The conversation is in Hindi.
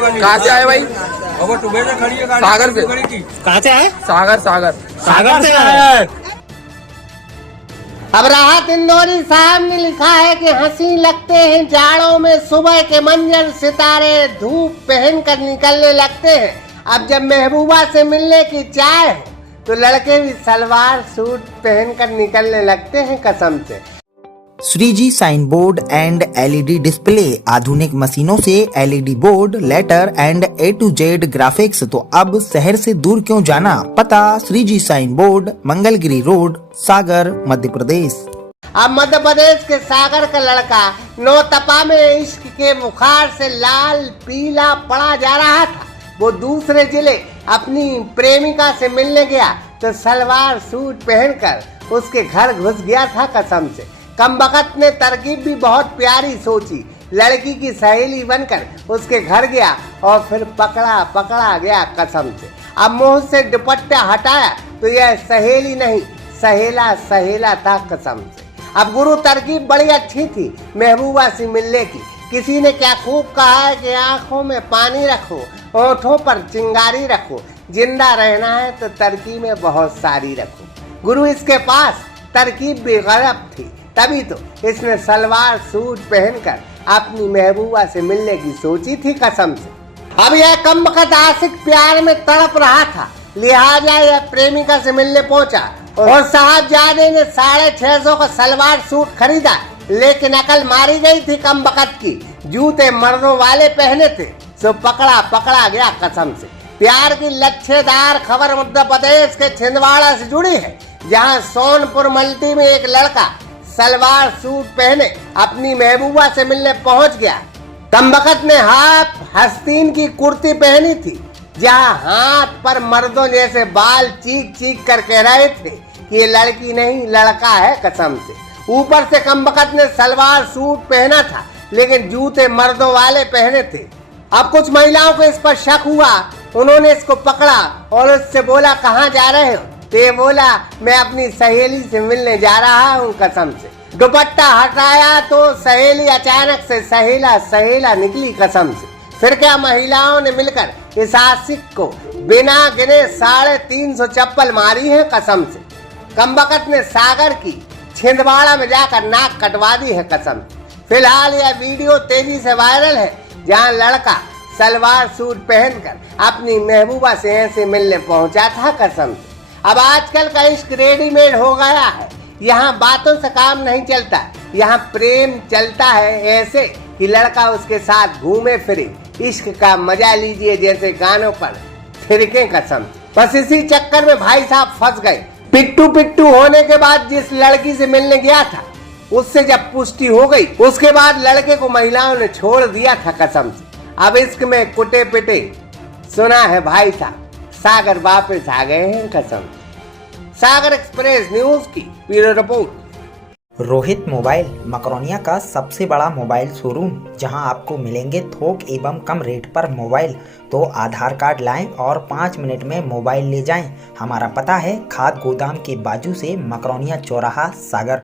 कहाँ से आए भाई? सागर से। कहाँ से आए? सागर सागर सागर से आए। अब राहत इंदौरी साहब ने लिखा है कि हंसी लगते हैं जाड़ों में सुबह के मंजर, सितारे धूप पहन कर निकलने लगते हैं। अब जब महबूबा से मिलने की चाह हो तो लड़के भी सलवार सूट पहन कर निकलने लगते हैं कसम से। Shreeji sign board and LED display, आधुनिक मशीनों से LED board, letter and A to Z graphics. तो अब शहर से दूर क्यों जाना, पता Shreeji sign board, Mangalgiri road, Sagar, Madhya Pradesh. अब मध्य प्रदेश के सागर का लड़का नौतपा में इश्क के बुखार से लाल पीला पड़ा जा रहा था। वो दूसरे जिले अपनी प्रेमिका से मिलने गया तो सलवार सूट पहनकर उसके घर घुस गया था कसम से। कमबख्त ने तरकीब भी बहुत प्यारी सोची, लड़की की सहेली बनकर उसके घर गया और फिर पकड़ा गया कसम से। अब मुंह से दुपट्टा हटाया तो यह सहेली नहीं सहेला था कसम से। अब गुरु तरकीब बड़ी अच्छी थी महबूबा से मिलने की। किसी ने क्या खूब कहा है कि आंखों में पानी रखो, होठों पर चिंगारी रखो, जिंदा रहना है तो तरकीबें बहुत सारी रखो। गुरु इसके पास तरकीब भी गजब थी, तभी तो इसने सलवार सूट पहनकर अपनी महबूबा से मिलने की सोची थी कसम से। अब यह कमबख्त आशिक प्यार में तड़प रहा था, लिहाजा यह प्रेमिका से मिलने पहुंचा और साहबजादे ने 650 का सलवार सूट खरीदा। लेकिन अकल मारी गई थी कमबख्त की, जूते मर्दों वाले पहने थे सो पकड़ा गया कसम से। प्यार की लच्छेदार खबर मध्य प्रदेश के छिंदवाड़ा से जुड़ी है, जहां सोनपुर मल्टी में एक लड़का सलवार सूट पहने अपनी महबूबा से मिलने पहुंच गया। कमबख्त ने हाफ हस्तीन की कुर्ती पहनी थी, जहां हाथ पर मर्दों जैसे बाल चीख कर कह रहे थे कि ये लड़की नहीं लड़का है कसम से। ऊपर से कमबख्त ने सलवार सूट पहना था लेकिन जूते मर्दों वाले पहने थे। अब कुछ महिलाओं को इस पर शक हुआ, उन्होंने इसको पकड़ा और उससे बोला कहाँ जा रहे हो? तो ये बोला मैं अपनी सहेली से मिलने जा रहा हूँ कसम से। दुपट्टा हटाया तो सहेली अचानक से सहेला निकली कसम से। फिर क्या महिलाओं ने मिलकर इस आशिक को बिना गिने 350 चप्पल मारी है कसम से। कमबख्त ने सागर की छिंदवाड़ा में जाकर नाक कटवा दी है कसम से। फिलहाल यह वीडियो तेजी से वायरल है, जहां लड़का सलवार सूट पहनकर अपनी महबूबा से ऐसे मिलने पहुंचा था कसम से। अब आजकल का इश्क रेडीमेड हो गया है, यहाँ बातों से काम नहीं चलता, यहाँ प्रेम चलता है ऐसे कि लड़का उसके साथ घूमे फिरे, इश्क का मजा लीजिए जैसे गानों पर थिरके कसम। बस इसी चक्कर में भाई साहब फंस गए। पिट्टू होने के बाद जिस लड़की से मिलने गया था उससे जब पुष्टि हो गई उसके बाद लड़के को महिलाओं ने छोड़ दिया था कसम से। अब इश्क में कुटे पिटे सुना है भाई साहब, सागर वापस आ गए हैं कसम। सागर एक्सप्रेस न्यूज की bureau report. Rohit mobile Makronia का सबसे बड़ा मोबाइल शोरूम, जहां आपको मिलेंगे थोक एवं कम रेट पर मोबाइल। तो आधार कार्ड लाएं और 5 मिनट में मोबाइल ले जाएं। हमारा पता है खाद गोदाम के बाजू से, मकरोनिया चौराहा, सागर।